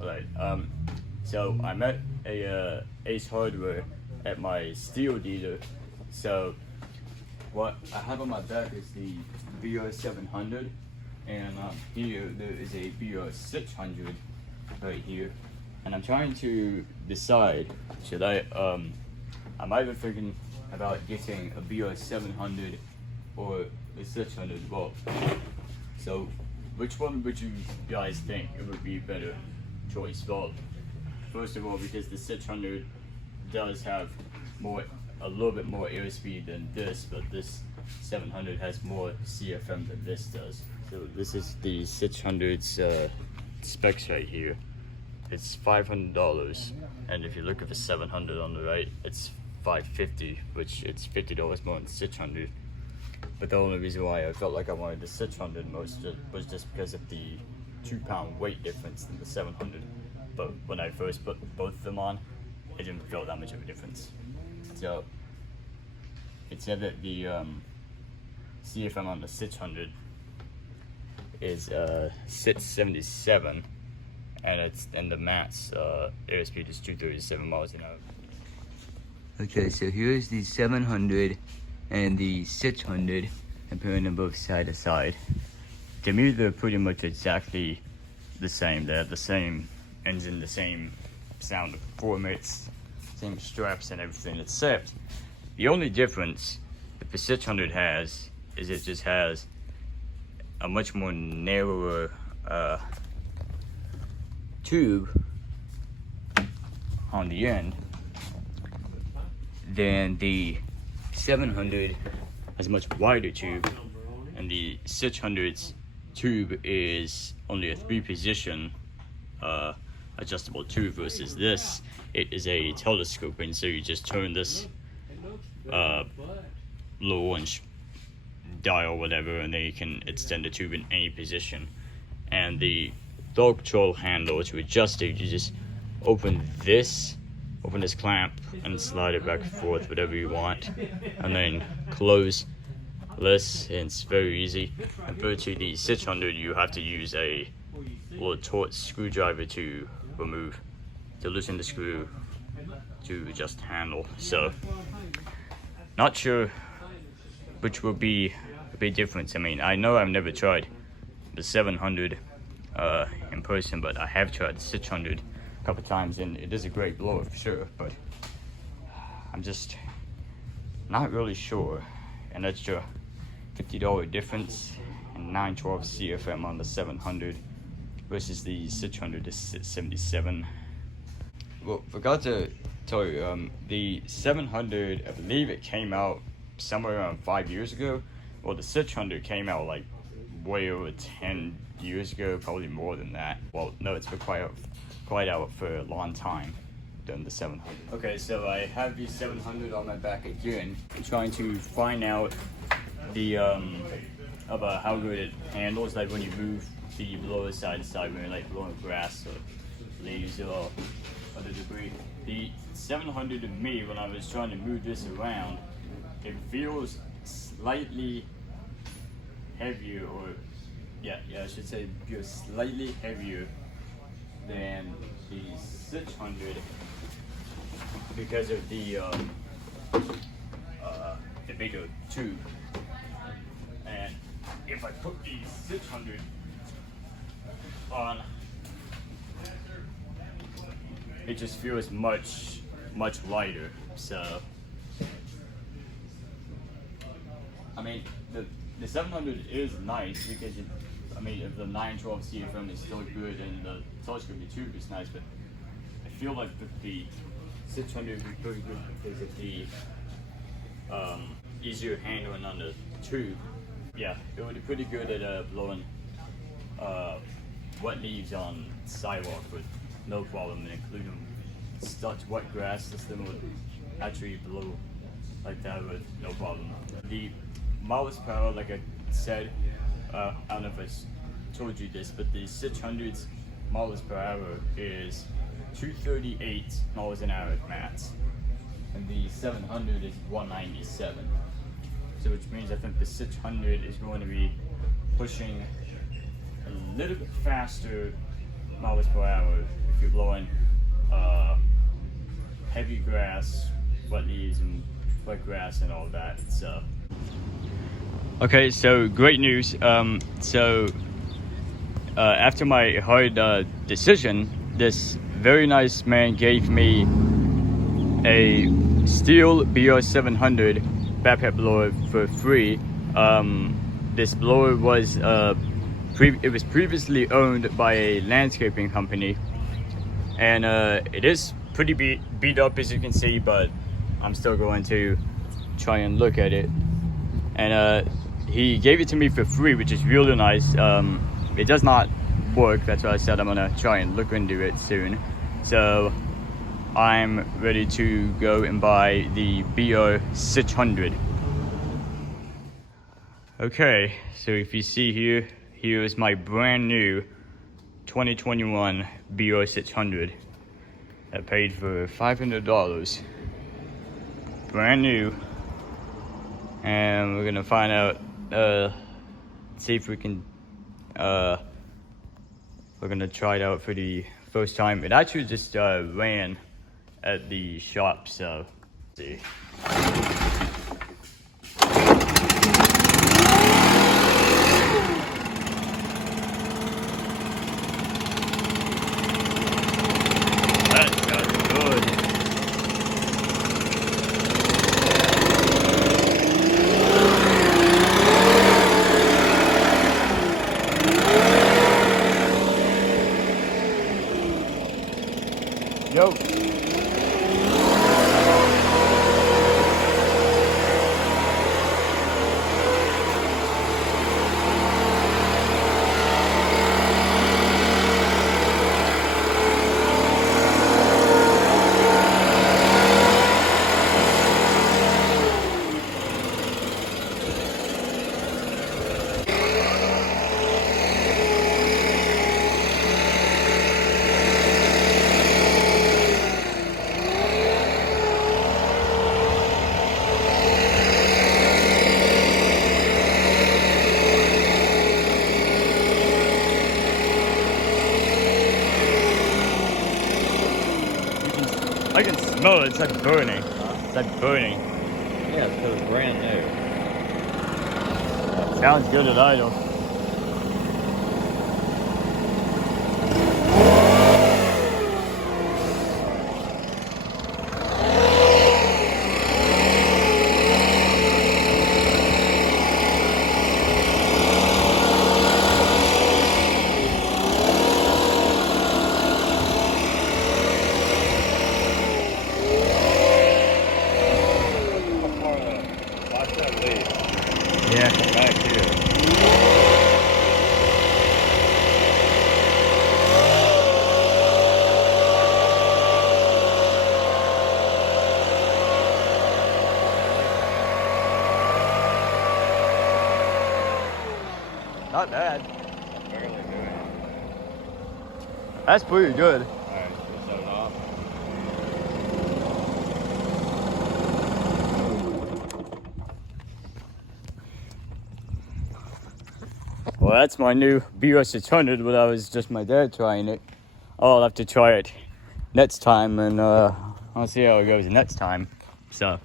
Alright, so I'm at a Ace Hardware at my Stihl dealer. So what I have on my back is the BR700, and here there is a BR600 right here, and I'm trying to decide, should I'm either thinking about getting a BR700 or a 600. Well, so which one would you guys think it would be a better choice? Well, first of all, because the 600 does have a little bit more airspeed than this, but this 700 has more CFM than this does. So this is the 600's specs right here. It's $500, and if you look at the 700 on the right, it's $550, which it's $50 more than 600. But the only reason why I felt like I wanted the 600 most was just because of the 2-pound weight difference in the 700. But when I first put both of them on, it didn't feel that much of a difference. So it said that the CFM on the 600 is 677, and the max airspeed is 237 miles an hour. Okay, so here's the 700 and the 600, and putting them both side to side. To me, they're pretty much exactly the same. They have the same engine, the same sound performance, same straps and everything, except the only difference that the 600 has is it just has a much more narrower tube on the end than the 700 has a much wider tube, and the 600's tube is only a 3-position adjustable tube, versus this, it is a telescoping, so you just turn this little orange dial, whatever, and then you can extend the tube in any position. And the throttle control handle, to adjust it, you just open this clamp and slide it back and forth, whatever you want, and then close this, and it's very easy. Compared to the 600, you have to use a little torch screwdriver to loosen the screw to adjust the handle. So not sure which will be a big difference. I mean, I know I've never tried the 700 in person, but I have tried the 600 a couple times, and it is a great blower for sure, but I'm just not really sure. An extra $50 difference, and 912 CFM on the 700 versus the 600 is 677. Well, forgot to tell you, the 700, I believe it came out somewhere around 5 years ago. Well, the 600 came out like way over 10 years ago, probably more than that. Well, no, it's been quite out for a long time than the 700. Okay, so I have the 700 on my back again. I'm trying to find out the about how good it handles, like when you move the blower side to side, when you're like blowing grass or leaves or other debris. The 700 to me, when I was trying to move this around, it feels slightly heavier, or I should say feels slightly heavier than the 600 because of the bigger tube. And if I put the 600 on, it just feels much lighter. So I mean, the 700 is nice because if the 912 CFM is still good and the telescoping tube is nice, but I feel like the 600 would be pretty good because of the easier handling on the tube. Yeah, it would be pretty good at blowing wet leaves on sidewalk with no problem, including such wet grass. This thing would actually blow like that with no problem. The miles per hour, like I said, I don't know if I told you this, but the 600's miles per hour is 238 miles an hour at max, and the 700 is 197. So which means I think the 600 is going to be pushing a little bit faster miles per hour if you're blowing heavy grass, wet leaves, and wet grass and all that. So, okay, so great news. After my hard decision, this very nice man gave me a Stihl BR700 backpack blower for free. This blower was previously owned by a landscaping company, and it is pretty beat up, as you can see, but I'm still going to try and look at it. And he gave it to me for free, which is really nice. It does not work, that's why I said I'm gonna try and look into it soon. So I'm ready to go and buy the BR600. Okay, so if you see here, here is my brand new 2021 BR600. I paid for $500, brand new, and we're gonna find out, see if we can, we're gonna try it out for the first time. It actually just ran at the shop, so let's see. Yo. I can smell it. It's like burning. It's like burning. Yeah, because it's brand new. Sounds good at idle. Yeah, back here. Not bad. Barely doing. That's pretty good. Alright, let's shut it off. Well, that's my new BR600, but I was just my dad trying it. I'll have to try it next time, and I'll see how it goes next time. So.